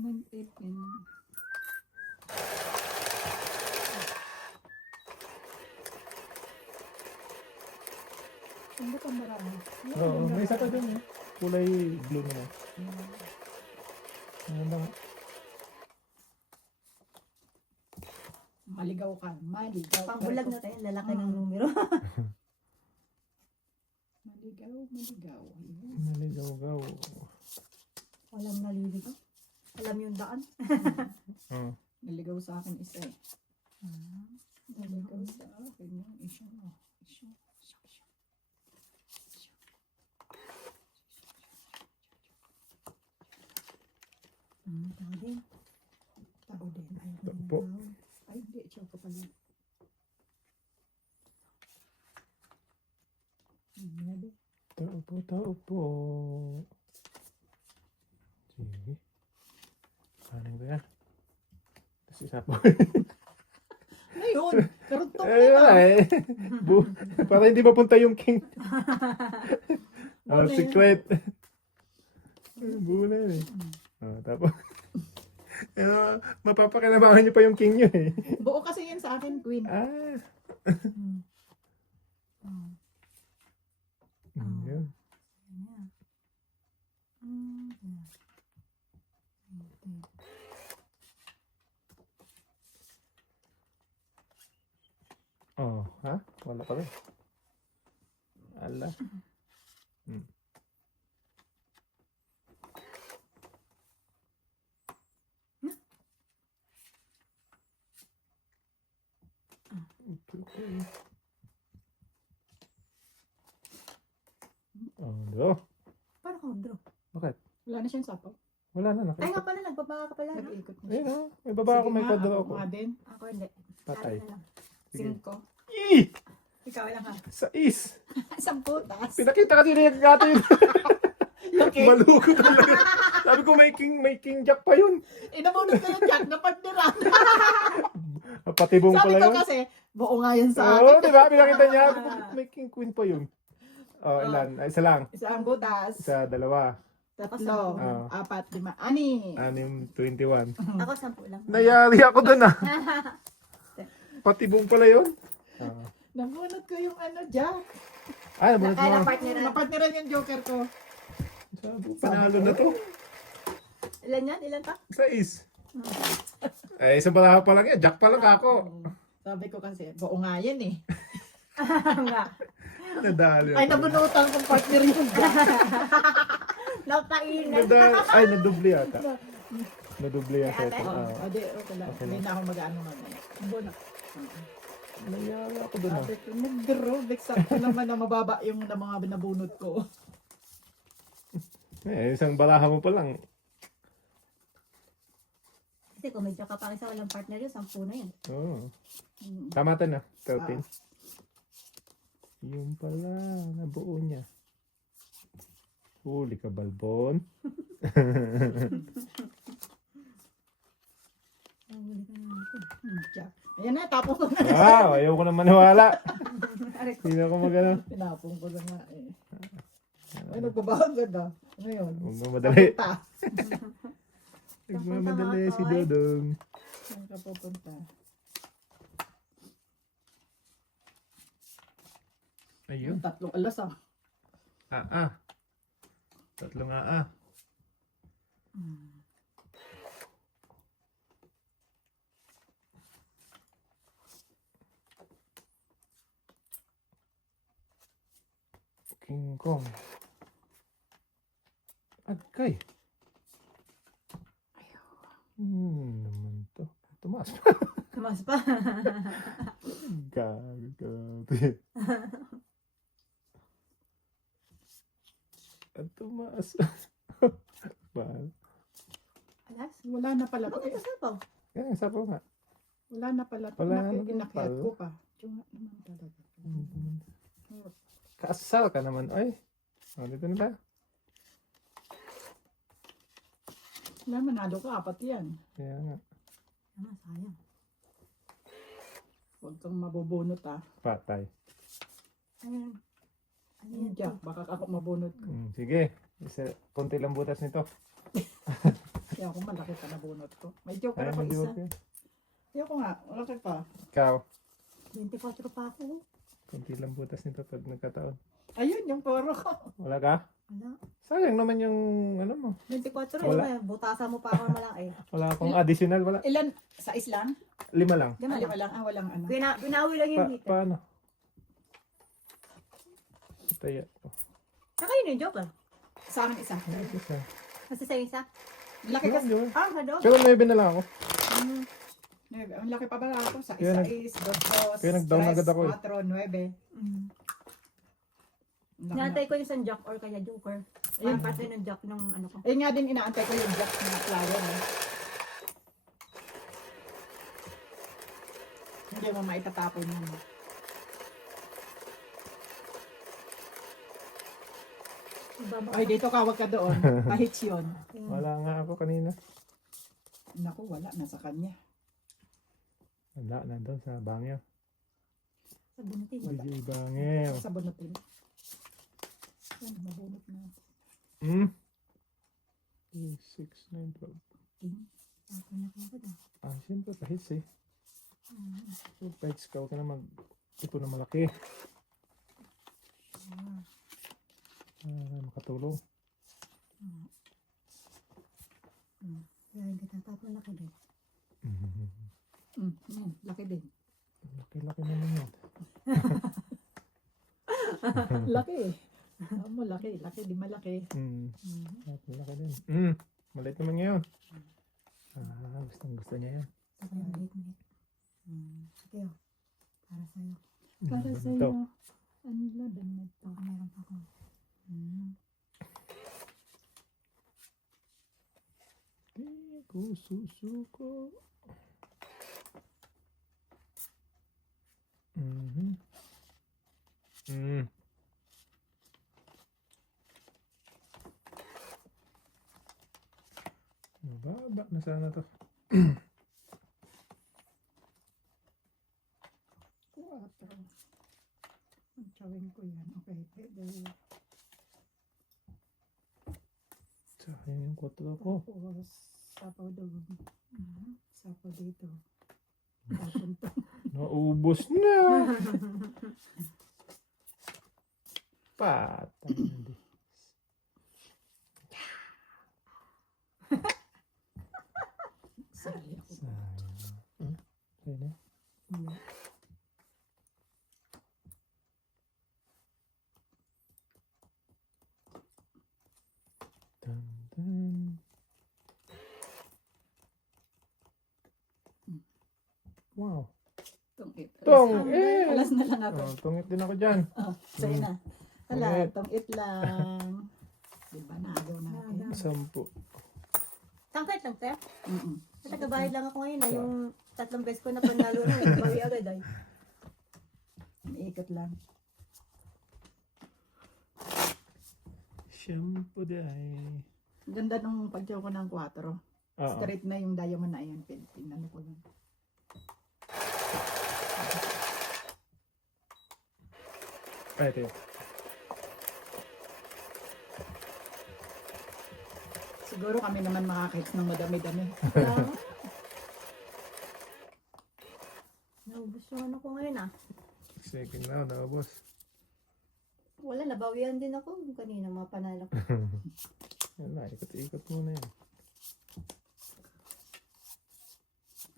Mag-ipin. Ano ka marami? Oo, may isa pa dun eh. Kulay blue naman. Ano ba? Maligaw ka. Maligaw. Pangbulag na tayo, lalaki ng numero. Maligaw, maligaw. Ayun. Naligaw-gaw. Walang naliligaw. Alam yung daan. Oo. Naligaw sa akin isa eh. Naligaw sa akin yung isa. Isa. Tao din. Tao din. Takpo. Ay, hindi. Siya ka pala. Ano? Tao po. Sige. Ano ba yan? Tapos isa po. Ngayon, karugtong Eh, na. eh. Para hindi mapunta yung king. Bulan. Secret. Bulan eh. Tapos. Mapapakinabangan niyo pa yung king nyo eh. Buo kasi yan sa akin, Queen. Ah. Yun. Oh, ha? Wala pa rin. Ala. Okay. Oh, do. Paano ka mag-draw? Bakit? Wala na siyang sapaw. Wala na Ay nakita. nga pala, nagbaba ka pala. No? Nag-iikot na Ayun siya. oh. May baba ako, may Sige kwadro nga, ako. nga din. Ako hindi. Patay. Ano na lang. Sige. 5. Ih! Ikaw lang ha. Sa is. 10 putas. Pinakita kasi niya yung gato yun. Okay. Maluko talaga. Sabi ko may king jack pa yun. Inamunod ko yung jack na partneran. Patibong Sabi pala ko yun. kasi, buo nga yun sa Oo, akin. di ba? Pinakita niya. Sabi ko, may king queen pa yun. Oh, ilan? Ay, isa lang. Isang butas. Isa, dalawa. 3, Oh. 4, 5, 6. Anim, 21. Ako 10 lang. Nayari ako dun ah. Patibong pala yun. Ah. Namunod ko yung jack. Ay, nabunod Ay, mo. na-partneran. Napartneran yung joker ko. Sabi ko, panalo na to. Ilan yan? Ilan pa? Sa is. Eh, isang balaha pa lang yan. Jack pa lang ako. Sabi ko kasi, buo nga yan eh. Nga. Nadali ako. Ay, nabunutan kong partner yung jack. Napainan. Ay, nadubli yata. Nadubli yan sa ito. Ade, okay lang. Okay Hindi lang. na ako mag-ano mamaya. Buno. Nangyari ako dun ah. Sabi ko, mag-draw. Exacto naman na mababa yung mga binabunot ko. Eh, isang balaha mo pa lang. Kasi kung medyo kapang isa walang partner yun, 10 na yan. Oo. Mm. Tama na. 13. Yung pala, nabuo niya. Huli ka, Balbon. Huli ka na natin. Jack. Ayan na, tapon ko na. Wow, ayaw ko na maniwala. Hindi ako magano. Tinapon ko na nga eh. Ay, nagbabahag ka na. Ngayon. Huwag mo madali. Papunta. Nagmamadali si Dodong. Saan ka pupunta? Ayun. 3 alas ah. Tatlong aa. King Kong. Agkay. Naman to. Tumaas pa. Mas pa. Gagawin. At tumaas. Mahal. Alas? Wala na pala. Bakit Eh, masapaw? Yan, isa po nga. wala na pala. Wala na Inakyat pala. ko pa. Tiyunga naman talaga. Kasal ka naman. Ay. Oh, dito na tayo. Wala, manalo ka. 4 yan. Kaya nga. Sayang. Huwag kang mabubunot ah. Patay. Ayun. Ano Yung yan? Jack, baka ako mabunot ko. Sige. Isa, konti lang butas nito. Kaya ako malaki pa na bunot ko. May joker Ay, ako hindi isa. okay. Kaya ako nga, malaki pa. Ikaw, 24 pa ako. kunti lang butas nito pag nagkataon. Ayun, yung poro ko. Wala ka? Wala. Sayang naman yung ano mo. 24 Wala. eh. Butasan mo pa ako malaki. Wala akong additional, wala. Ilan? Sa islang? 5 lang. Diyan Lima lang. Ah, walang ano. Binawi lang yung dito. Paano? Taya. Saka yun yung joker. Sa akin isa. Isa. Kasi sa'yo isa. Laki kasi. Yun. Ah, sa doon. Pero 9 na lang ako. Ang laki pa ba ako? Sa Kaya isa is, dos, kaya nag-down agad ako eh. 4, 9. Mm. Ang laki Naantay na. ko yung isang jock or kaya joker. Ayun. Ayun. Parte ng jock ng ano ko. Ayun nga din, inaantay ko yung jack na flower. Eh. Hindi mo maitatapon yun. Iba mo. Ay, dito ka, wag ka doon. Kahit yun. Wala nga ako kanina. Naku, wala. Nasa kanya. Wala, nandun sa bangyo. Sa bunutin. DJ bangyo. Sa bunutin. Ano, mabunot na. 2, 6, 9, 12. Ako na ako daw. Ah, siyempre, pahits eh. So, pahits ka, huwag ka na ito na malaki. Makatulong. Kaya hindi tatapon laki din. Laki din. Laki-laki naman yan. Laki eh. Alam mo, laki. Laki, di malaki. Laki din. Maliit naman ngayon. Gustong gusto niya yan. Saka yung ulit-ulit. Sige oh. Para sa'yo. Para Ganito. sa'yo. Ano laban na ito? Meron pa ako. Di ko susuko. Mababa na sana to. 4. Ang tsawin ko yan. Okay, pwede. Sayang yung kotlo ko. Tapos, sapaw doon. Sapaw dito. Tapon to. Naubos na. Patay na di. Sali ako. Sayang. Sayang na. Dun, dun. Wow. Tungit. Tungit! Alas na lang ako. Tungit din ako dyan. Oh, sa'yo na. Hala, Tungit. tungit lang. Diba, nagaw natin. 10. Tangkait lang, sir. Mm-mm. Nagkabayad lang ako ngayon. Yung 3 beses ko na panalo na. Nagbawi agad ay. Iikot lang. Shampoo day. Ganda nung pagtiyaw ko ng 4. Oo. Straight na yung diamond na yun. Pinano ko lang. Ay, ito yun. Siguro kami naman makakits ng madami-dami. Naubos yung ano ko ngayon ah. Second na, naubos. Wala, nabawian din ako. Kanina mga panalo ko. Yan na, ikot-ikot muna yan.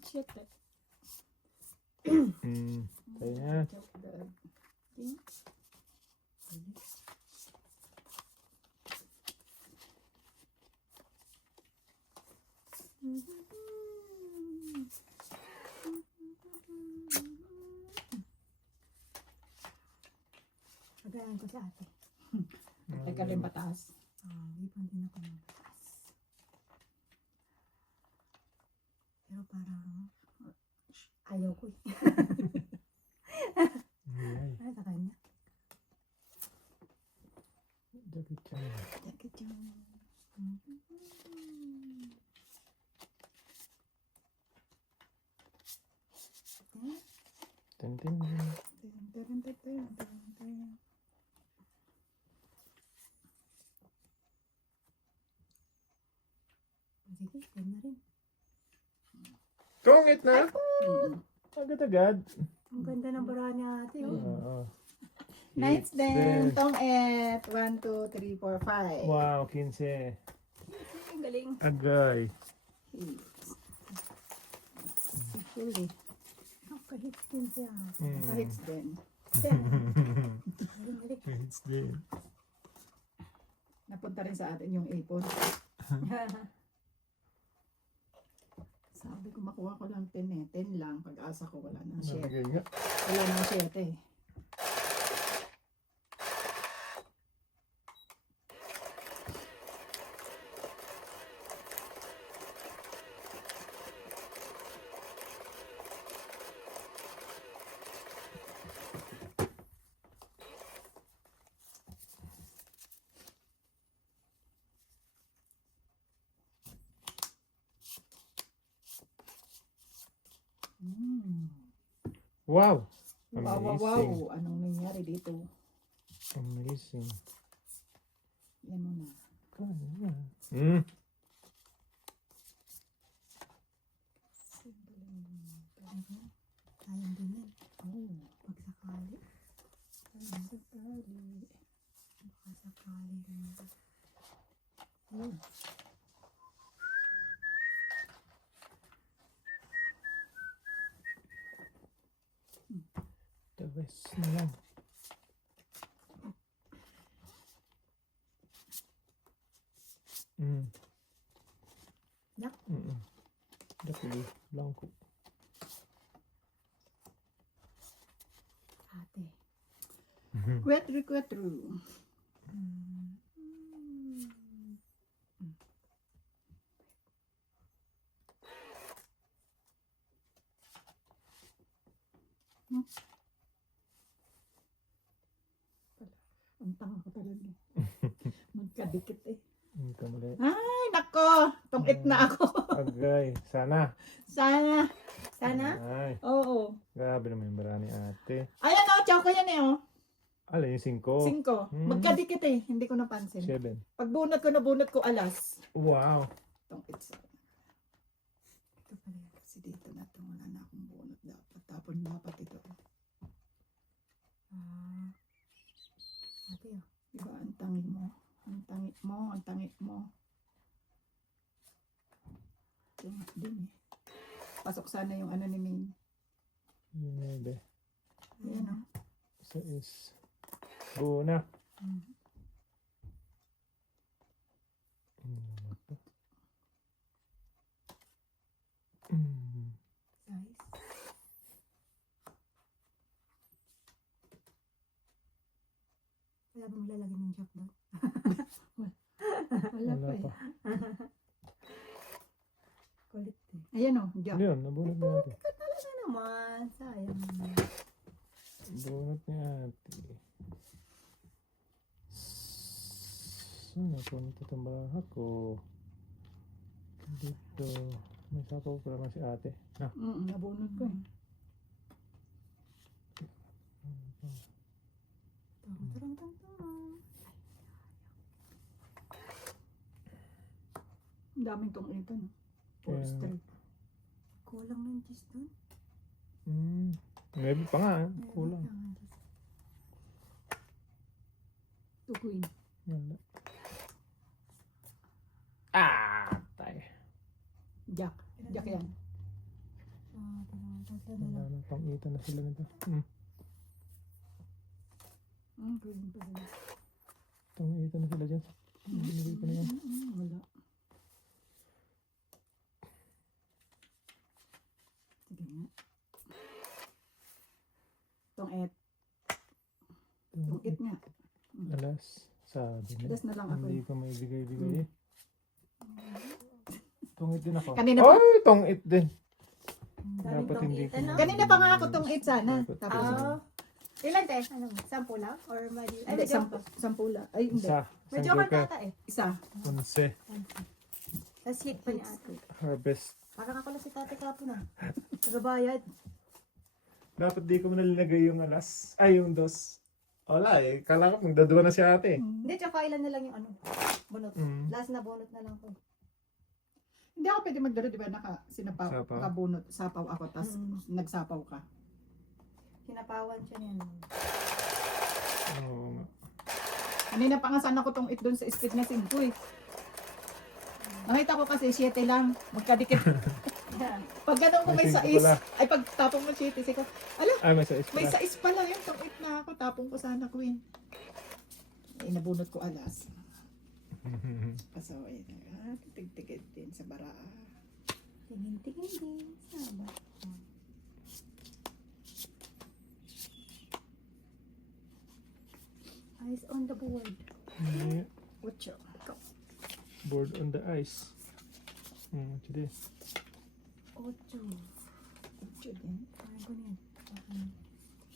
Shit eh. Tayo na. Pagayan ko sa ate. Teka rin pataas. Ipon din ako ng taas. Pero parang ayaw ko eh. Ay, Ay, sa kanya. dagit yan. Teka dyan. Tintin. Sige, 10 na rin. Tungit na. Mm. Agad-agad. Ang ganda ng bara ni ate, oh. Oo. Nights Hits din. Tong et. 1, 2, 3, 4, 5. Wow, 15. Ang galing. Agay. Hits. Huli. Kahit din siya. Kahits din. Galing, galing. Hits din. Napunta rin sa atin yung ipon. Sabi ko makuha ko lang 10 eh. 10 lang. Pag-asa ko wala nang 7. Nabigay nga. Wala nang 7 eh. Wow. Wow, wow, Amazing. wow. Anong nangyari dito? Amazing. Yan mo na. Mm. Sayang din yan. Oh. Pag sakali. Sakali. Baka sakali rin. Oh. The best na lang. Mm. Yak. Dapili. Blanco. Ate. Kwetru, kwetru. Ang tanga ko talaga. Magkadikit eh. Hindi ka mali. Ay, nako! Tungit na ako. Agay. Sana. Sana. Sana? Ay. Oo. Grabe naman yung bara ni ate. Ayan o, choco yan eh o. Alay, yung 5. 5. Magkadikit eh. Hindi ko napansin. 7. Pag bunot ko, nabunot ko alas. Wow. Tungit sa... Ito pala yan. Kasi dito na ito. Wala na akong bunot dapat. Tapon dapat ito. Ate, oh. Diba, ang tangi mo. Ang tangi mo. Ang tangi mo. Tungit din eh. Pasok sana yung ano ni Ming. Yung 9. Ayan o. Isa is buo na. Size. Wala bang lalagyan ng jack doon? Wala pa eh. pa. Kulit eh. Ayan o. Diyan. Yun, nabunot ni ate. Talaga naman. Sayang. Bunot ni ate. Saan napunta itong baha ko? Dito. May sapaw pa naman si ate. Ah. Nabunot ko eh. Tarang, tarang, tarang. Ang daming tong ito no. Puro Kaya- straight. Kulang ng cheese doon. Maybe pa nga. Kulang. Tukuin. Wala. Ah! Tay. Jack. Jack yan. Tatlo na Wala lang. nang pang-itan na sila nito. Pwede pa rin. Pang-itan na sila dyan. Binigay ko na yan. Wala. Sige nga. Tong et. Tong et nga. Alas. Sabi na. Alas na lang ako. Hindi ko may bigay-bigay eh. Tungit din ako. Kanina pa. Ay, tungit din. Daming Dapat hindi ko. tong-itan, no? Kanina pa nga ako tong et sana. Dapat Tapos, ano, Ilan te? Ano? 10 lang? Or mali? Ay, hindi, medyo pa. sampula. Ay, hindi. Isa. Medyo Isang ka joker. tata eh. Isa. 11. Tapos hit pa niya ate. Harvest. Parang ako lang si tate kapo na. Nagabayad. Dapat di ko nalinagay yung alas. Ay, yung dos. Wala eh. Kala ko magdadua na si ate. Hindi, tsaka ilan na lang yung ano. Bunot. Mm. Last na bunot na lang ko. Hindi ako pwede magdala, di ba? Sinapaw, Sapaw? nakabunot, sapaw ako, tapos nagsapaw ka. Sinapawan siya niyan. Oo nga. Kanina pa nga sana ko tong doon sa street na 5 eh. Nakita ko kasi 7 lang, magkadikit. Pag ganun ko may May 5 sais, pala. ay pag tapong mo 7, ko, ala, Ay, may sais may pala. 6 pa lang yun, tong 8 na ako, tapong ko sana ko yun. Ay, nabunot ko alas. Kaso, ay, tig-tigit din sa bara. Tingin-tingin din. Sama. Eyes on the board. Yeah. Ocho. Board on the ice. Today. 8. Ocho din. Parang ko niyan.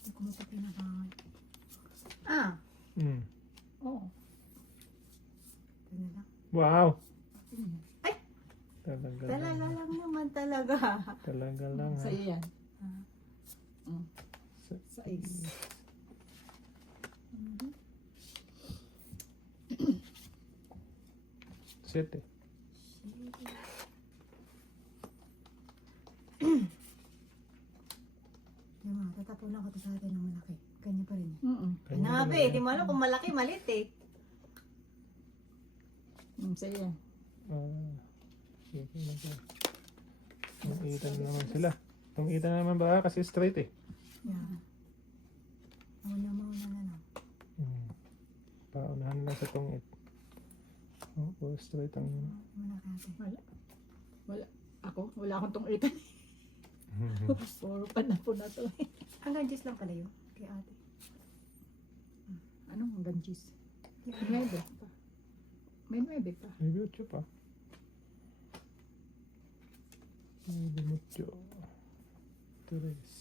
Hindi ko ito pinaka... Ah! Oo. Ito na lang. Wow! Ay! Talaga Talaga lang. lang naman talaga. Talaga lang. Sa Ha? iyo yan. Sa- Sa is. Siyete. Yung mga tatapunan ko to sa atin ng malaki. Kanya pa rin. Kanya Nabi, talaga. di mo alam kung malaki, malit eh. Sa iyo yan. Sige na siya. Tungitan naman sila. Tungitan naman ba? Kasi straight eh. Yeah. Mauna na lang. Paunahan lang sa tungit. Oo, straight ang... Muna kasi. Wala. Ako, wala akong tong 8. Puro panapon na to. Hanggang 10 lang pala yun. Kay ate. Anong ganjis? Yung 9 pa. May 9 pa. May mucho pa. May mucho. Tres.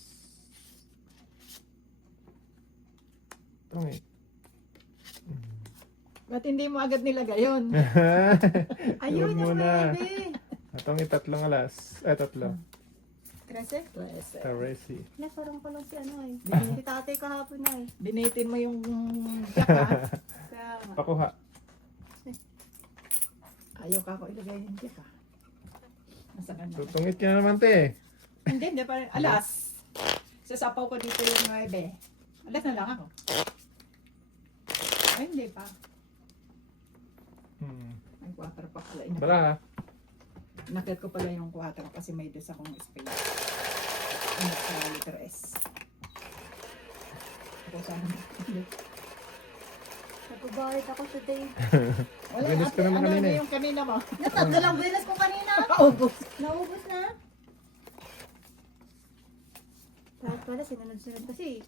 Tungit. Ba't hindi mo agad nilagay yun? Ayun, Huwag yung muna. 9. Tungit, tatlong alas. Tatlo. 13? 13. Taresi. Naparang ko lang si ano eh. Si tatay kahapon na eh. Binitin mo yung jack ha? Kaya nga. Pakuha. Ayaw ka ako ilagay yung jack ha? Nasa kanya. Tutungit ka na naman, te. Hindi pa rin. Alas. Sasapaw ko dito yung 9. Alas na lang ako. Ay, hindi pa. Ay, 4 pa pala. Bala ha. Nakit ko pala yung 4 kasi may dos akong space. Ano sa letter S. Ako sana. Nagbabayad ako today. Wala, Bilis ka naman ano kanina eh. yung kanina mo? Natanggal ang bilas ko kanina. Paubos. Naubos na. Lahat pala sinunod-sunod kasi.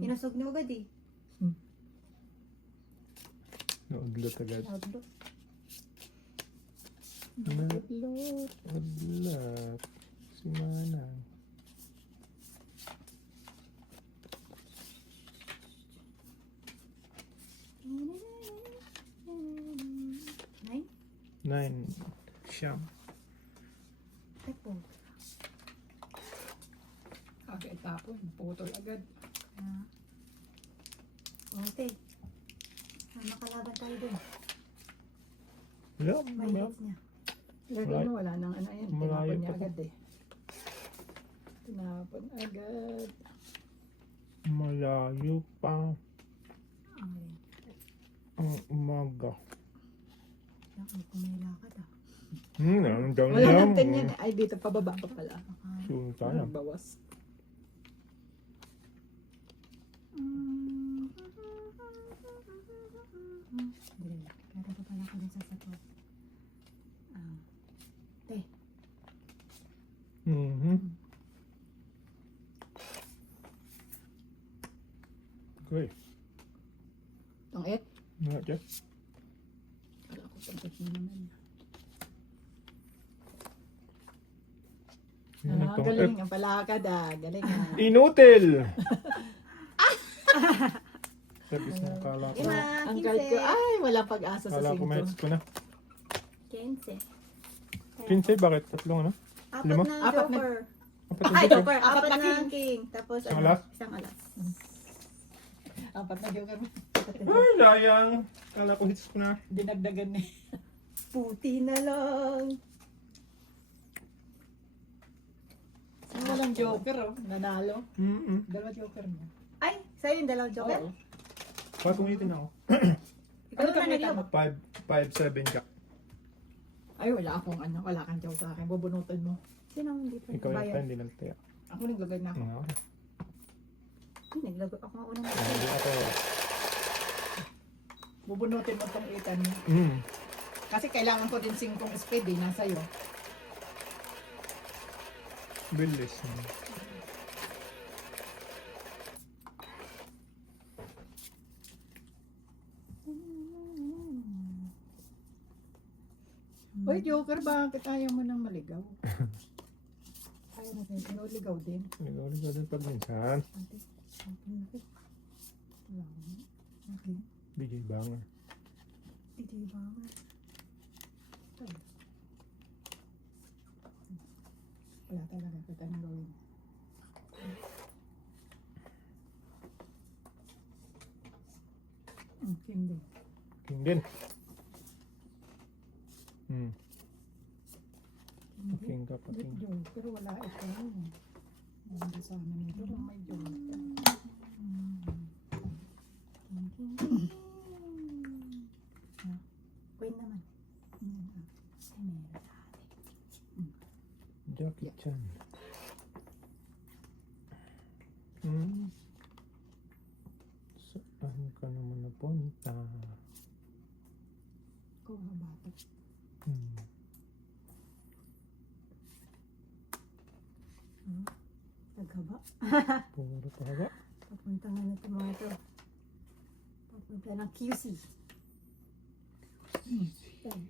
Inusog niyo agad eh. Naudlot agad. Naglo. Naudlot. Naudlot. Si Manang. Nine? 9. Siyam. Ay po. Okay, tapon. Putol agad. Ate. Makalaban tayo dun. Wala. May Wala. hits niya. Lagay mo, wala nang ano yan. Malayo Tinapon niya pa. agad eh. Tinapon agad. Malayo pa Ang rin. ang umaga. Naku, kung may lakad ah. Nandiyan Wala lang. nang 10 yan. Ay, dito pababa pa pala. Soon tayo. Bawas. Dali. Meron pa pala ako dun sa sapo. Te. Okay. Tong 8. Not yet. Wala ko tong 8 na naman. Yan ang tong Galing ang palakad ah. Galing ah. Inutil! Sabis na kala ko. Ima, Ang guard ko, 15. ay, walang pag-asa sa Kala ko may 5. ko na. 15. 15, bakit? Tatlong ano? Apat Lima? na Apat na- joker. Apat Ay, yung joker. Apat Apat na na king. king. Tapos Isang ano? alas? Isang alas. Apat na joker. Ay, sayang. Kala ko hits ko na. Dinagdagan ni. Puti na lang. Yung walang joker, oh. Nanalo. Mm-mm. Dalawa joker mo. Ay, sa'yo yung dalawang joker? Oo. Pag kumitin ako. Ikaw na nanalo. 5-7 ka. Ay, wala akong ano. Wala kang joke sa akin. Bubunutan mo. Sino ang hindi pa Ikaw bayad? yata hindi nagtaya. Ako naglagay na ako. Naglago ako nga unang Hindi ako. Bubunutin mo tong itan mo. Mm. Kasi kailangan ko din 5 speed eh. Nasa iyo. Bilis. Uy, joker, bakit ayaw mo nang maligaw? Ayaw natin. Sinuligaw din. Nagawa din pag minsan. Ate, bakit? Wala ko. Okay. BJ Banger. Ito yung bawal. Wala talaga kita nang gawin. Hindi. King din. Hmm. King ka pa Hindi king. joker, wala ito. Hindi sa amin ito lang may joker. Queen naman. Ay, meron sa atin. Jackie Chan. Hmm. Saan ka naman napunta? Ikaw ang bata. Hmm. Naghaba. Puro pahaba. Papunta nga na itong mga ito. Papunta ng QC. Yan.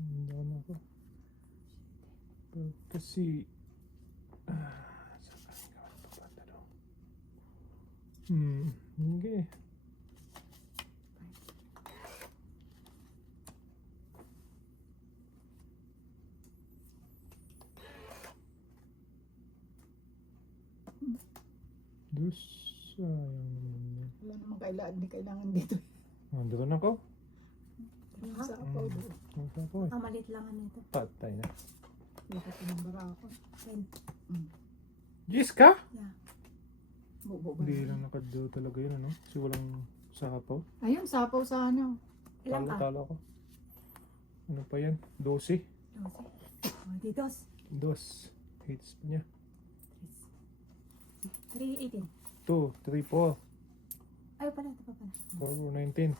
Hindi ako. Pero kasi... saan ka naman papunta daw? Hindi. Dus, sayang naman yan. Wala namang kailangan, hindi kailangan dito. Doon ako. Ha? Sa apaw doon. Nasa ako eh. Kamalit lang ano ito. Patay na. Lahat ng bara ako. Queen. Jis ka? Yeah. Bubo ba? Hindi lang nakadyo talaga yun ano. Kasi walang sapaw. Ayun, sapaw sa ano. Ilan ka? Talo ako. Ano pa yan? 12. 12. Oh, ditos. 2. Hits pa niya. 318. 2, 3, 4. Ay, pala. Ito pa pala. 4, 19.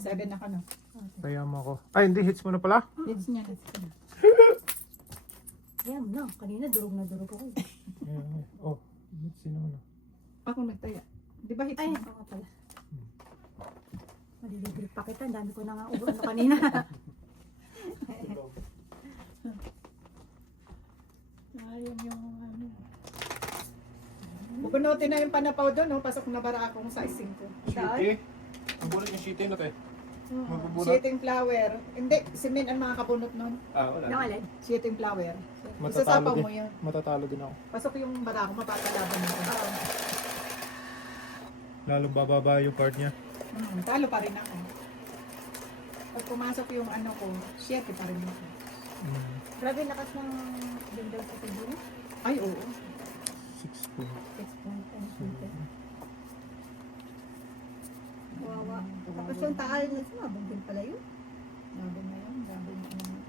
7 na ka na. Okay. Kaya mo ako. Ay, hindi. Hits mo na pala. Hits niya na. Ayan mo na. Kanina durog na durog ako. Ayan, oh, hits yun naman. Ako nagtaya. Di ba hits Ay, niya? ako nga pala. Maliligrip pa kita. Ang dami ko na nga ubo ano kanina. Ayun yung ano. Bubunutin na yung panapaw doon, no? Pasok na bara akong size 5. Shitty. Ang bulot yung shitty na tayo. Mabubunot? Shitting flower. Hindi, simin ang mga kabunot nun. Ah, wala. Nangalay. Shitting flower. Matatalo Isasapaw din. mo yun. Matatalo din ako. Pasok yung bara ako, mapapalaban mo. Lalong bababa yung card niya. Talo pa rin ako. Pag pumasok yung ano ko, 7 pa rin ako. Grabe lakas ng bindog sa siguro. Ay, oo. 6 po. 6.10. Wawa. Tapos yung taal na sumabog din pala yun. Laban na yun. Laban na yun.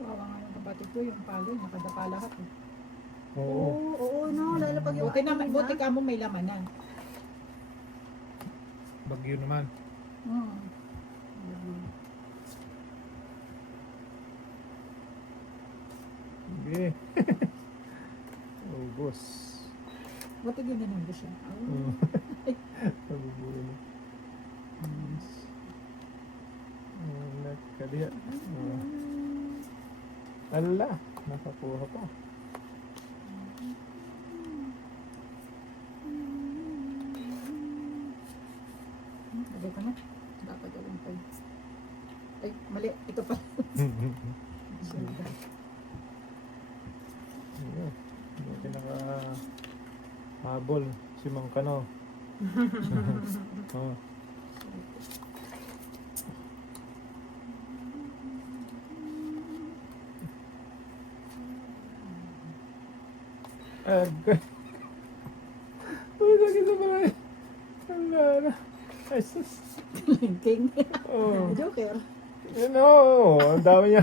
Wawa nga yung kapatid ko, yung palo, nakadapa lahat. Eh. Oo. Oo, no. Lalo pag yung Buti naman, buti ka mo may lamanan. Bagyo naman. Sige. Oh, boss. Buti din naman ko siya. Oo. Nabubuhay na. Yes. Nakakadiya. Ala. Nakakuha pa. Lagay ko na. Dapat gawin pa. Ay, mali. Ito pa. Ayun. Buti naka habol si Mang Kano. Oh. Agay. Oh, lagi sa mga. Wala na. Ay, sus. King. Oh. Joker. No, ang dami niya.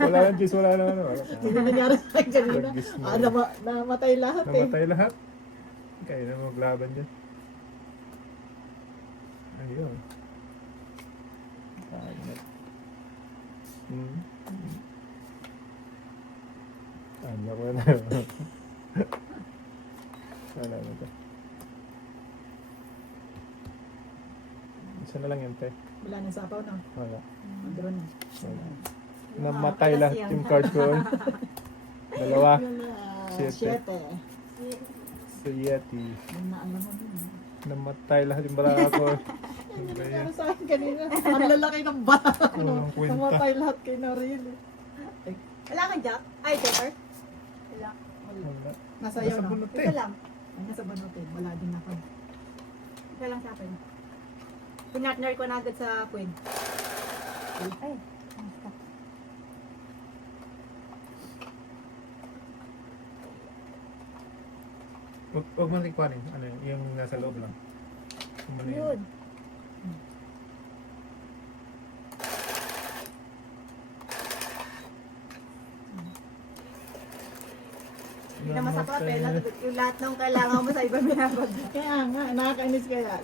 Wala nang juice, wala nang ano. Wala na. Hindi nangyari sa akin kanina. Nagis na. Namatay lahat eh. Namatay lahat. Kaya na maglaban dyan. Ayun. Ayun. Ano ko na. Wala na ito. Isa na lang yan, te. Wala nang sapaw na. Wala. Andun na. Wala. Namatay lahat yung card ko. Dalawa. Yun na. Siete. 7. Si Yeti. Yung naalam mo din. Namatay lahat yung baraka ko. Hindi nangyari sa akin kanina. Ang lalaki ng bata ko. Walang kwenta. Namatay lahat kay Naril. Wala kang jack? Ay, Joker? Wala. Wala. Nasa iyo Nasa na. bunot, Ito eh. lang. Ay, nasa banutin. Wala din ako. Ito lang sa akin. Pinatner ko na agad sa Queen. Ay. basta. Huwag mo likwanin. Ano yun? Yung nasa loob lang. Ano Yun. Hindi na masaklap eh. Yung lahat ng kailangan mo sa iba binabag. Kaya nga, nakakainis kaya.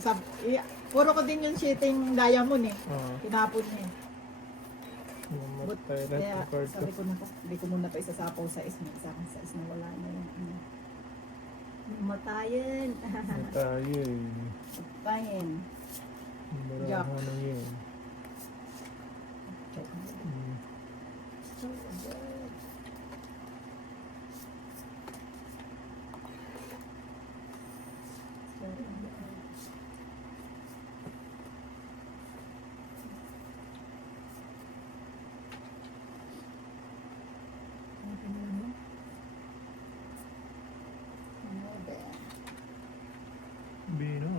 Puro ko din yung shitting diamond eh. Oo. Tinapon niya eh. Namatay lahat Kaya yung card ko. sabi ko na, hindi ko muna pa isasapaw sa is. May isa kang sa is na wala na yung ano. Matayin. Tayo eh. Pahin. Jack. Barahan na yun. Hmm. Bino.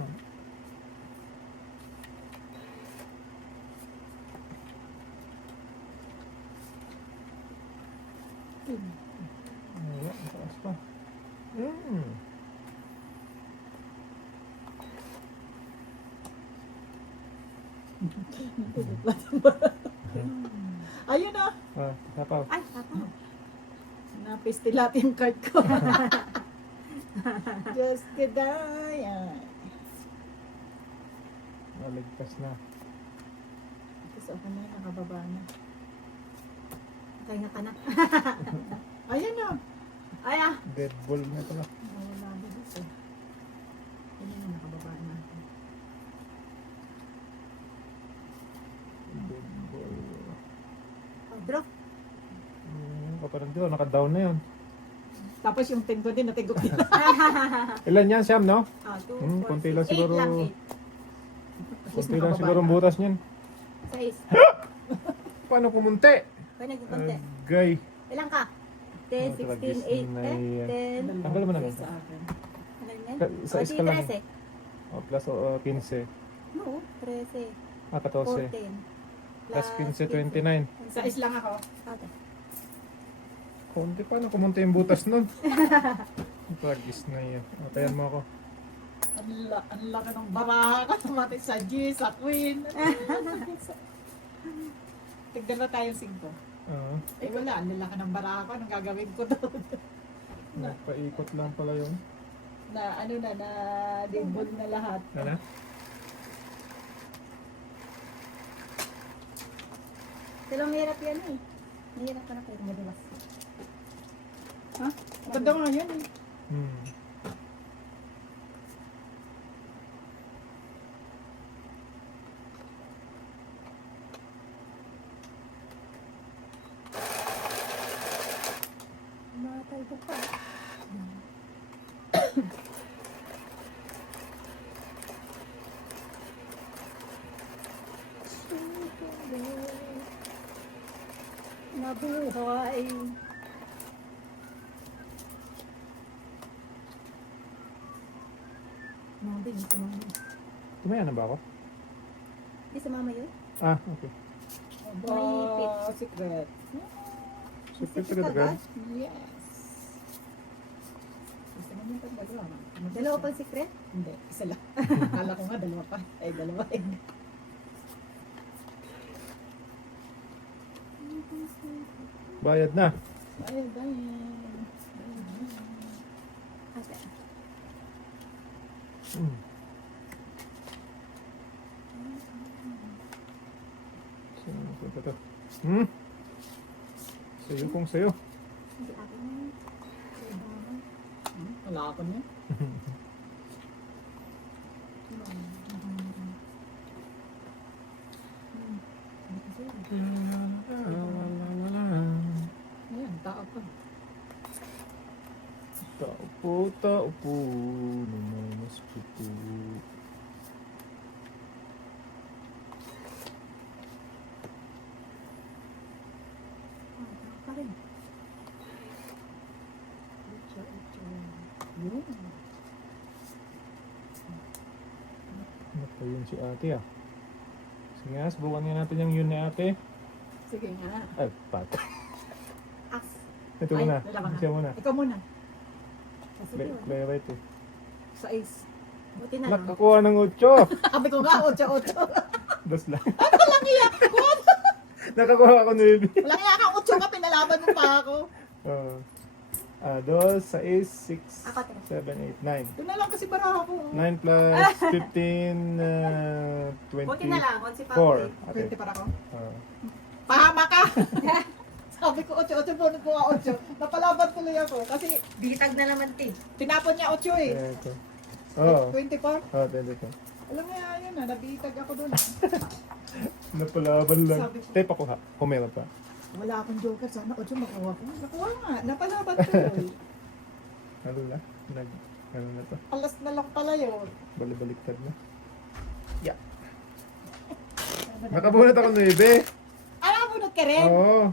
Wala, ang taas pa. Ayun na. Tapaw. Ay, tapa. Napistilat yung card ko. Just to die. Naligtas na. Kasi ako na yun, nakababa na. Kaya ka na. Ayun na. Ay ah. Dead ball na ito na. Nawala na dito. Ayun na, nakababa na. Dead ball. Oh, draw. Parang doon, naka-down na yun. Tapos yung tin ko din, natigok din. Ilan yan, Siam, no? Ah, 2, konti 4, lang 6, 8 siguro. lang, Kunti lang siguro ang butas niyan. 8. 6. Paano kumunti? Kaya nagkukunti. Gay. Ilan ka? 10, 16, 8, 10. Tanggal mo na lang. Sa akin. Ano yan? Sa O, isa di lang. 13. O, plus 15. No, 13. 14. 14. Plus 15, 29. Sa is lang ako. Okay. Kunti paano kumunti yung butas nun? Tragis na yun. Atayan mo ako. Ang laki ng baraha ka. Tumatay sa G, sa Queen. Tignan na tayong 5. Oo. Eh wala, ang laki ng baraha ko. Anong gagawin ko doon? Nagpaikot lang pala yun. Na ano na debol na lahat. Ano? Pero mahirap yan eh. Mahirap ka na kayo madulas. Ha? Ganda nga yun eh. Baka ay... Mabing, ito mabing. Tumaya na ba ako? Di sa mama yun? Ah, okay. Aba, secret. Secret Secret agad. Yes. Isa naman yung dalawa. Dalawa pang secret? Hindi, isa lang. Kala ko nga dalawa pa. Ay, dalawa. Bayad na. Ay, dahil. Ate. Hmm. Sino na punta to? Hmm? Sayo kung sayo. Hindi ate na yun. Sa mama. Wala ako niya. Ayan, tao pa. Tao po, namamas ko po. Pa rin. Yun. Naku, yun si ate ah. Sige nga, subukan nga natin yung yun ni ate. Sige nga. Ay, pat. As. Ito Ay, muna. dalawa na. Siya muna. Ikaw muna. Kasi Play, yun. play right eh. Sa ace. Buti na lang. Nakakuha ng 8. Sabi ko nga, 8-8. Dos lang. Walang iya. Nakakuha ako ng baby. Walang iya kang 8 ka, pinalaban mo pa ako. 2, 6, Ako, tira. 7, 8, 9. Doon na lang kasi baraha ko. 9 plus 15, Buti na lang. Onsi pa 24. ako. 20 para ako. Ah. Pahama ka! Sabi ko 8-8, bunot ko nga 8. Napalaban tuloy ako. Kasi Bitag na naman, te. tinapon niya 8 eh. Ito. Oo. 24. 24. Alam mo yan, nabitag ako doon. Napalaban lang. Sabi ko. Tape ako ha. Kung meron pa. Wala akong joker. Sana 8 makuha ko. Nakuha nga. Napalaban tuloy. Ano na? Ano na to? Alas na lang pala yun. Balibaliktad na. Nakabunot ako 9. Alam mo, ka rin. Oo.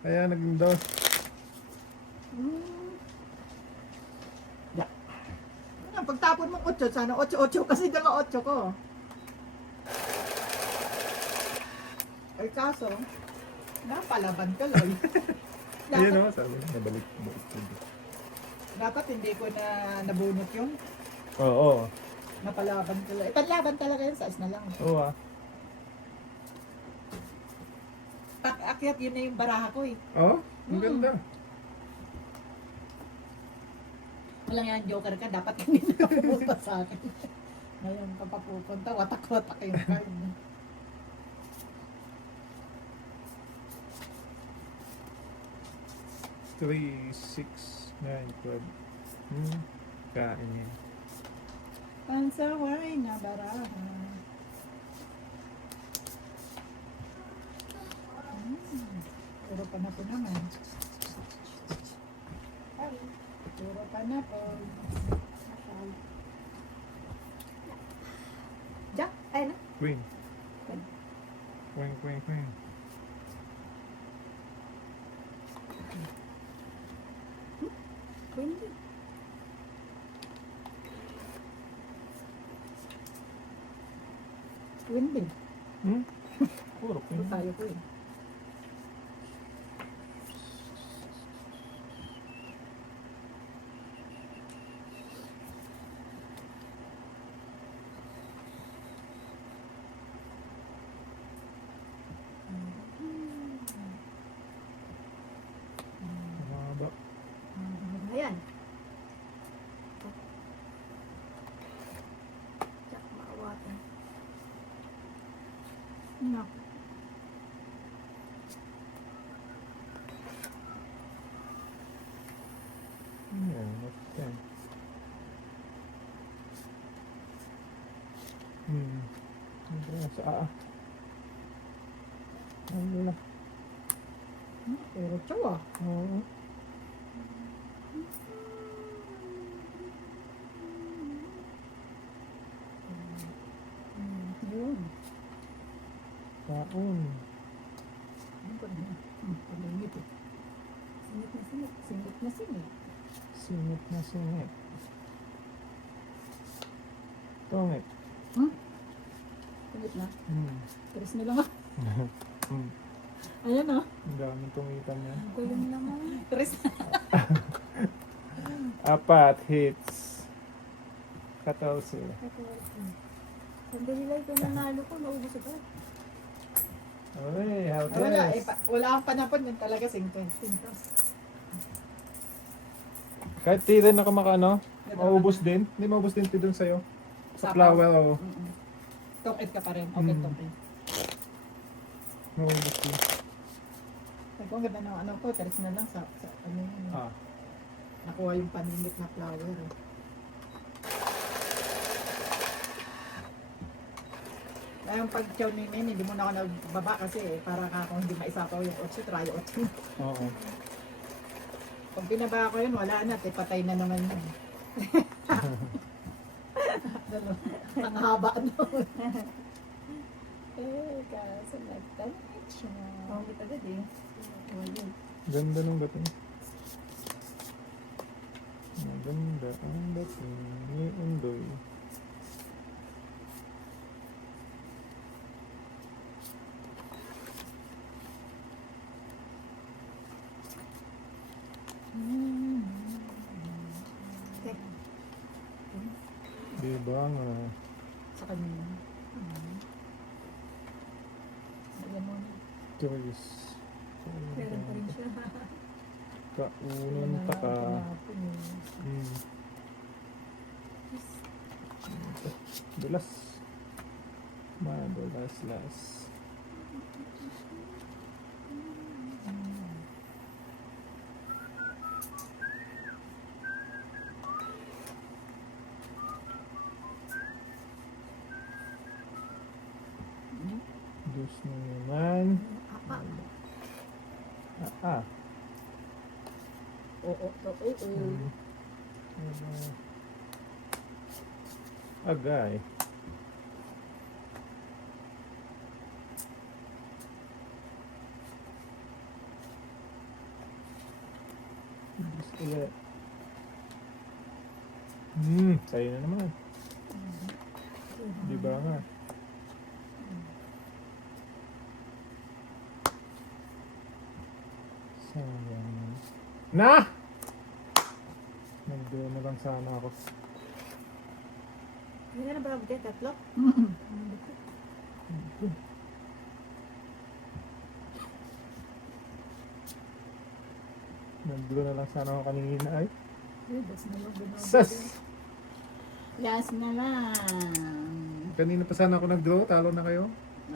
Kaya naging dos. Ano, pagtapon mo 8, sana 8-8 kasi dala 8 ko. Ay kaso, napalaban ka lang. Ayun dapat, o. Sabi. Nabalik. dapat hindi ko na nabunot yun. Oo. Napalaban ka lang. Panlaban talaga yun, sa na lang. Oo ah. Akyat yun na yung baraha ko eh. Oo. Ang ganda. Walang yan, joker ka, dapat hindi na pupunta sa akin. Ngayon ka pa pupunta, watak-watak yung card. 3, 6, 9, 12. Kain yan. Pansaway na baraha. Puro pa na po naman. Puro pa na po. Jack. Ay na. Queen. Queen. Queen din. Win din. Puro Puro queen. tayo ko eh. Mahaba. Ayan. Jack, maawatan. No. Yan, what's that? Sa Ano na? Puro tsawa. Oo. Yun. Taon. Ano ba na yan? Pagingit eh. na singit. Singit na singit. Tungit. Kulit na. Tres na lang ako. Ayan oh. Ang daming tungitan niya. Kulang naman. Tres na. 4 hits. 14. Sandali lang ito nanalo ko, naubos ito. Okay, how Wala, this? wala akong panapon yun talaga 50. Kahit di rin ako makano, maubos din. Hindi maubos din doon sa'yo. Sa flower, oo. Tokit ka pa rin. Okay, tokit. Maubos din. Sabi ko, ang ganda ng ano ko, tres na lang sa ano yun. Ah. Nakuha yung paninit na flower. Eh. Kaya yung pag-chow ni Nene, hindi mo na ako nagbaba kasi para ka kung hindi maisapaw yung 8, try 8. Oo. Pag binaba ko yun, wala na, patay na naman yun. Ang haba doon. Eh, kaso nagtanit siya. Oo, kita agad eh. Ganda ng bato. Maganda ang bato ni Undoy. Diba nga? Sa kanya. Alam mo na. Choice. Meron pa rin siya. Kaunan ta ka. Dulas. Madulas las. Dus na naman. Oo. Agay. Ulit. Sa'yo na naman. Di ba nga? Sayang. Na! Nag-draw na lang sana ako. Hindi na ba update? Tatlo? Nag-draw na lang sana ako kanina ay. Last na lang. Sas! Last na lang. Kanina pa sana ako nag-draw. Talo na kayo.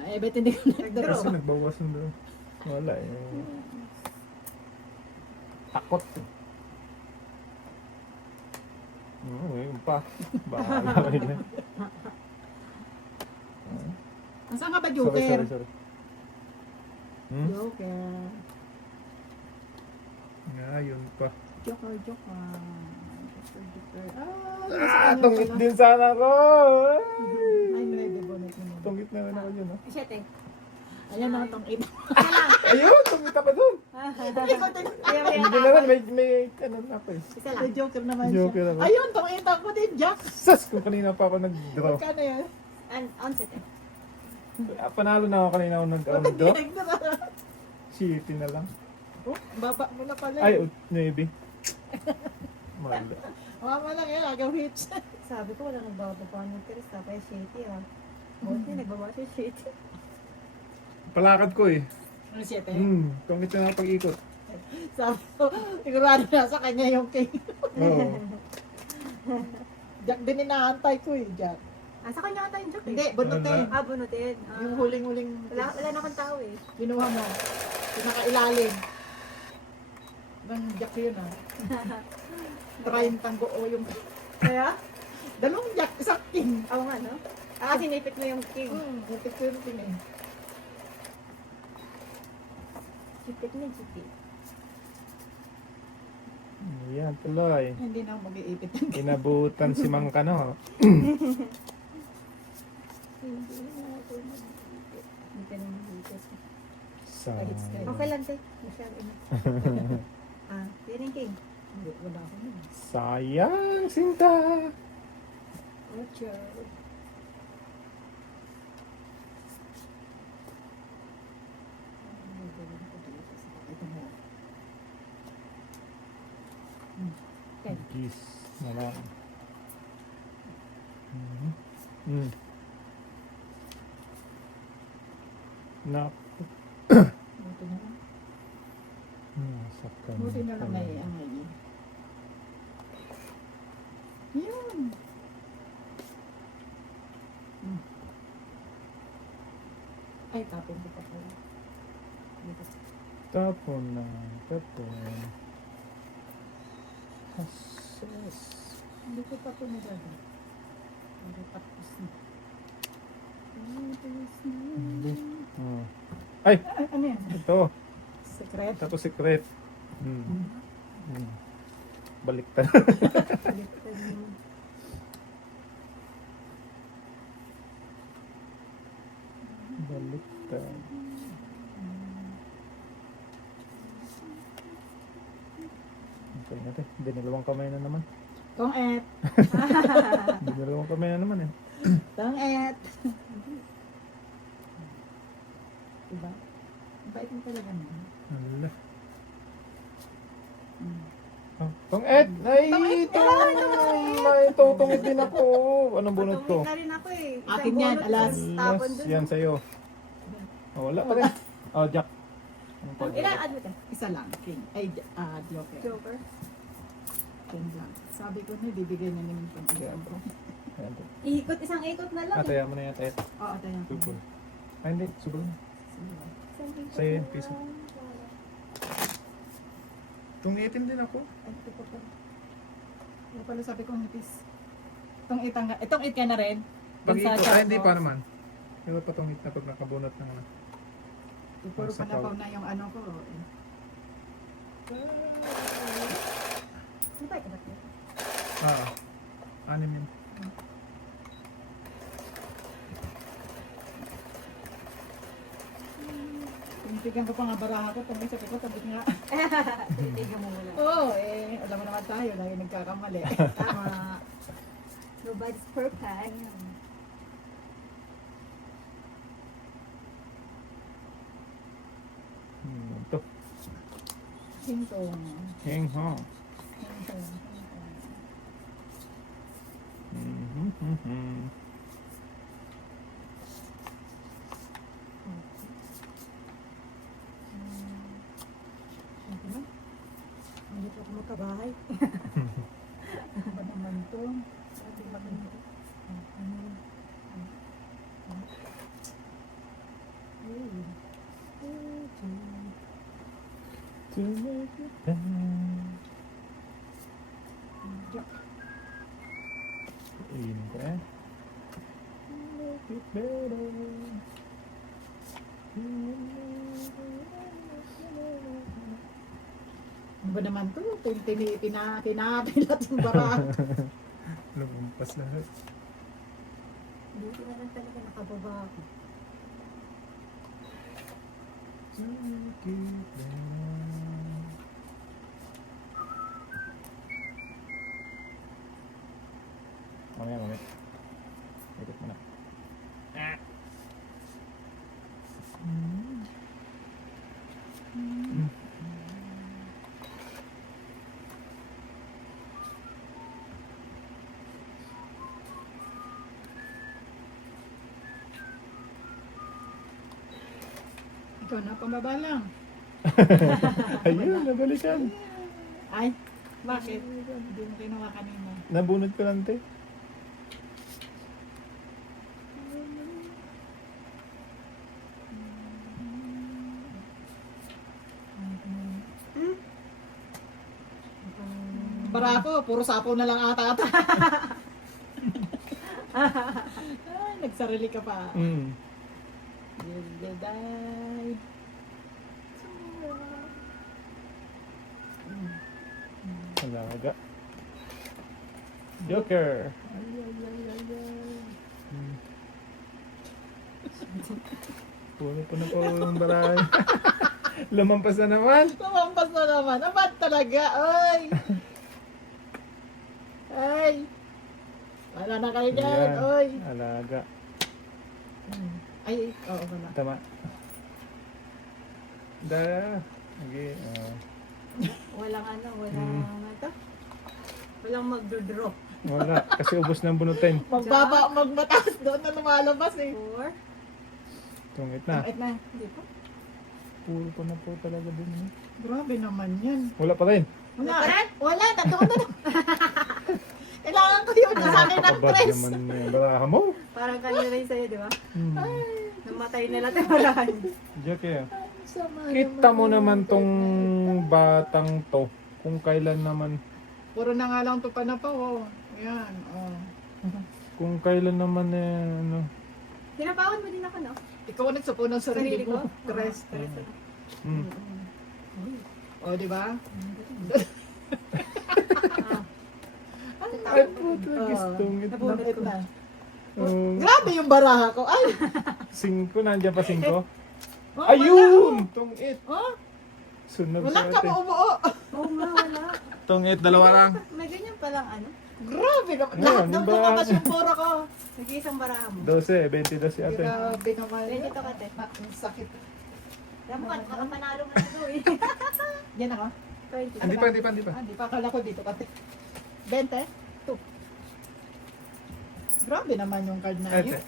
Eh, ba't hindi ko nag-draw? Kasi nagbawas ng draw. Wala eh. Takot. Oo, yun pa. Bahala kayo. Saan ka ba, Sorry, Joker? sorry, sorry. Joker. Nga, yun pa. Joker. Joker. Tungit din sana ako! Ay, may bebonit naman. Tungit na rin ako yun, ha? Siyete. Ayan na, tungit. Ayun! Tungit ako dun! Ayaw, Hindi naman, may ano na ako eh. Isa May lang. Joker naman Joker siya. ako. Ayun, tungit ako din, Jack. Sas! Kung kanina pa ako nag-draw. Magkano yan? Onset eh. Panalo na ako kanina ako nag-draw. Nag-draw. City na lang. Oh, baba mo na pala. Ay, maybe. Malo. Mama lang yan, agaw hits. Sabi ko wala nagbawa pa ng Chris. Tapos shitty ah. Buti nagbawa siya shitty. Palakad ko eh. Ano siya, te? Tungit na ako pag-ikot. Sabi ko, sigurado na sa kanya yung king. Oo. Jack din inaantay ko eh, Jack. Sa kanya ka tayong joke eh. Hindi, bunutin. Bunutin. Yung huling-huling Wala na akong tao eh. kinuha mo. Pinakailalim. Ng Jack yun ah. 30 tanggo o yung... Kaya? Dalawang Jack, isang king. Oo nga no? Sinipit mo yung king. Ipit ko yung king eh. Sipit mo yung sipit. Ayan, tuloy. Hindi na ako mag-iipit. Inabutan si Mang Kano. Hindi ka nang bukas. Sa... Okay lang tayo. Masyado ina. Yan yung king. Wala ako nun. Sayang, Sinta. Ocho. Ano gagawin ko dito? Ito na. Kiss na lang. Mhm. Mm. Naku. Buti na lang. Sakal. Buti na lang may angay. Yun. Ay, tapon ko pa pala. Dito. Tapon na. Tapon. Hasos. Hindi ko pa ito nagagawin. Pero tapos na. Tapos na. Hindi. Oh. Ay! Ay, ano yan? Ito. Secret? Tapos secret. Baliktad. Baliktad mo. Baliktad. Okay natin. Dinalawang kamay na naman. Tong-et. Dinalawang kamay na naman eh. Tong-et. Diba? Ang bait mo talaga naman. Ala. Mm. Oh, tong-et! Ay! Tong-et! May tutungit din ako. Anong bunot ko? Patungit na rin ako eh. Isang Akin yan, bunot, alas. isang tapon Alas, dun. yan sa'yo. Oh, wala pa rin. Oh, Jack. Ano pa? Ilan ano ka? Isa lang, king. Ay, joker. Joker. King lang. Sabi ko na, bibigay niya naman pang Ayan. ko. Ayan po. Ikot, isang ikot na lang. Ataya mo na yan, Tet. Oo, tayo. Super. Ay, hindi. Super na. Isang ikot Sa'yo na yung piso. lang. Tungitin din ako. Ay, ito pa pala. Ano pala sabi ko nipis? Itong it ka na rin? Pag Dun sa ikot, chat ay hindi mo. pa naman. Yung patungit na pag nakabunot na naman. Puro Sa panapaw tao. na yung ano ko. Ano ba ito ba? Ah, anim yun. Pinitigan ko pa nga baraha ko, tumay sabi ko, tabi nga. Titigan mo muna. Oo, alam mo naman tayo, lagi nagkakamali. Tama. Nobody's perfect. Ito. Hintong. Heng hong. Hintong. Ano ba? Hindi po ako magkabahay. Ano ba naman to? Sabi ba ganito? Ano? To make it better. Iyon ko eh. Make it better. Ano ba naman to? Pinapilat yung baraha. Lumumpas lahat. Buti na lang talaga nakababa ako. To make it better. Mamaya, mamaya. Ikot mo na. Ikaw na, pambaba lang. Ayun, nabalikan. Ay, bakit? Hindi mo kinuha kanina. Nabunod ko lang, te. Baraha ko, puro sapo na lang ata. Ay, nagsarili ka pa. Mm. Dilday. Alaga. Joker. Puno-puno po yung baray. Lumampas na naman. Tumampas na naman. Abad talaga, oy! Ay! Wala na kayo dyan, Ayan. oy! Alaga. Ay, oo, wala. Tama. Da. Okay. Walang ano, walang magdodrop. Wala. Kasi ubos ng bunutin. Magmataas doon na lumalabas eh. 4. Tungit na. Kahit na. Hindi po. Puro pa na po talaga din. Eh. Grabe naman yan. Wala pa rin. Wala. Wala, tatlo na. Kailangan ko yun. Sa akin ng Napakabad tres. naman yung baraha mo. Parang kanina rin sa'yo, di ba? Hmm. Namatay na lahat ng malahan. Diyan kaya. Sama Kita mo naman tong batang to. Kung kailan naman. Puro na nga lang ito pa na pa, oh. Yan, oh. Kung kailan naman ano. Tinapawan mo din ako, no? Ikaw ang nagsapo ng sarili Sarili ko? mo. Tres. Tres. Hmm. O, di ba? Ah, Ay, puto. Gistungit na. Nabunot ko. na. Oh, Grabe yung baraha ko. Ay! 5. Nandiyan pa 5. Oh, Ayun! Tungit. Oh, Sunod walang sa atin. kamuumuo. Oo nga, wala. Tungit, dalawa lang. May ganyan palang ano. Grabe naman. Ayun, Lahat ng yung baraha. lumabas yung puro ko. Nag-iisang baraha mo. 12, 22 si ate. Grabe naman. Pwede ito, Kate. Ang sakit. Dapat makapanalo mo na ito eh. Yan ako. 20. Hindi pa. Ah, di pa. Akala ko dito kate. 20? 2. Grabe naman yung card na Ate. yun.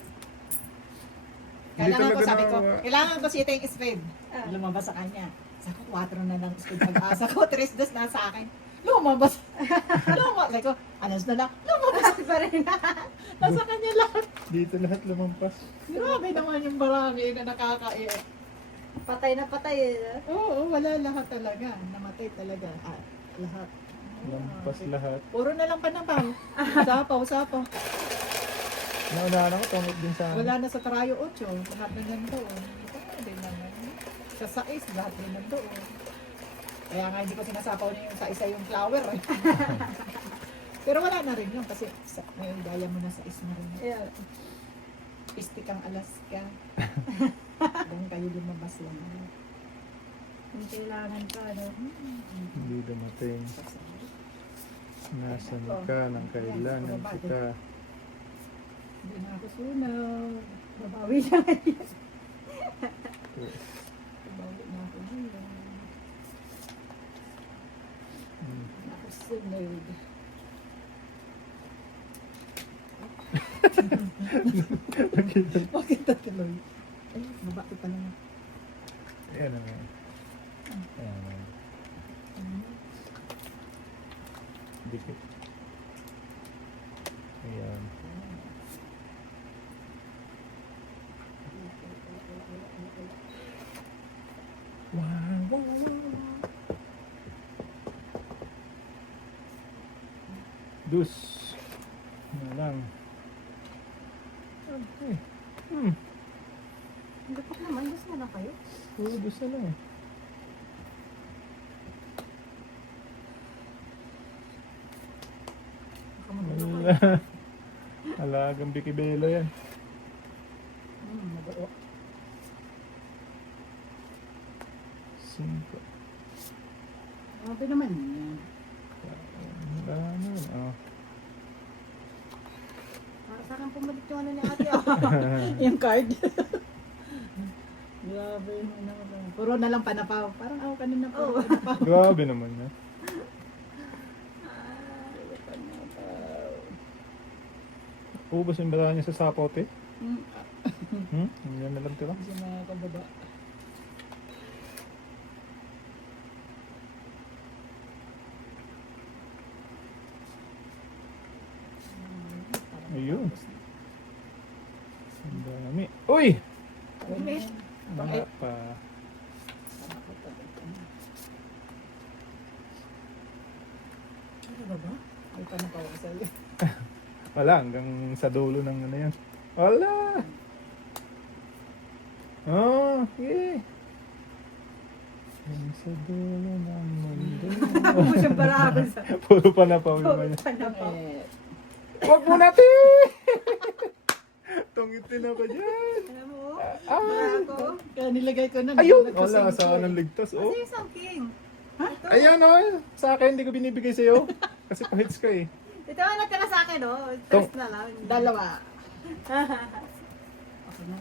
Kailangan ko, talaga sabi ko, nawawa. kailangan ko siya yung spade. Ah. Lumabas sa kanya. Sabi ko, 4 na lang spade pag-asa ko. 3 dos na sa akin. Lumabas. Sabi ko, alas na lang. Lumabas pa rin. na sa kanya lahat. Dito lahat lumampas. Grabe naman yung barangay na nakakaiyak. Patay na patay eh. Oo, wala lahat talaga. Namatay talaga. Ah, lahat. Lampas lahat. Puro na lang panapaw. Sapaw. Naunahan ako, tungit din sa akin. Wala na sa Trayo 8. Lahat na nandoon. Hindi naman. Sa 6, lahat na nandoon. Kaya nga hindi ko sinasapaw niya yung sa isa yung flower. Eh. Pero wala na rin yun kasi may daya mo na sa is na rin. Yeah. Istik ang Alaska. Doon kayo lumabas lang. Kung kailangan ka, ano. Hindi dumating. Nasaan ka nang kailangan kita. Hindi na ako sunaw. Babawi siya ngayon. Bawi na ako ngayon. Hmm. Ako sunod. Bakit tatuloy? Ay, mabaki pa naman. Ayan na nga. Ayan na. Dikit. Ayan. Wow. Dus. Na lang. Okay. Hindi pa naman, gusto na lang kayo. Puro dus na lang eh. Baka magulo Wala. kayo. Alagang bikibelo yan. Mabuo. 5. Grabe naman yan. Wala na. Oh. Para sa akin pumalit yung ano ni ate. Oh. Yung card. Grabe naman. Puro na lang panapaw. Parang ako kanina pa. Oo. Panapaw. Grabe naman yan. Ubus yung bala niya sa sapote. Yan na lang tira. Kasi mga kababa. Ayun. Ang dami. Uy! Ulit. Wala pa. Ano ba ba? May panapaw ko sa'yo. Wala, hanggang sa dulo ng ano yan. Wala! Oh, yeah. Hanggang sa dulo ng mundo. Ubus yung baraha ko sa... Puro pa na pa. Yung Ubus pa na po. Wag mo natin! Tungitin ako dyan. Alam mo, Ah! baraha ko. Kaya nilagay ko na. Ayun! nagkasing Wala, ko sa eh. ng ligtas. Kasi Oh. yung king. Ha? Ito. Ayan oh, sa akin hindi ko binibigay sa'yo. Kasi pahits ka eh. Ito ang nagtala sa akin, oh. Tong- Stress na lang. Dalawa. Okay na.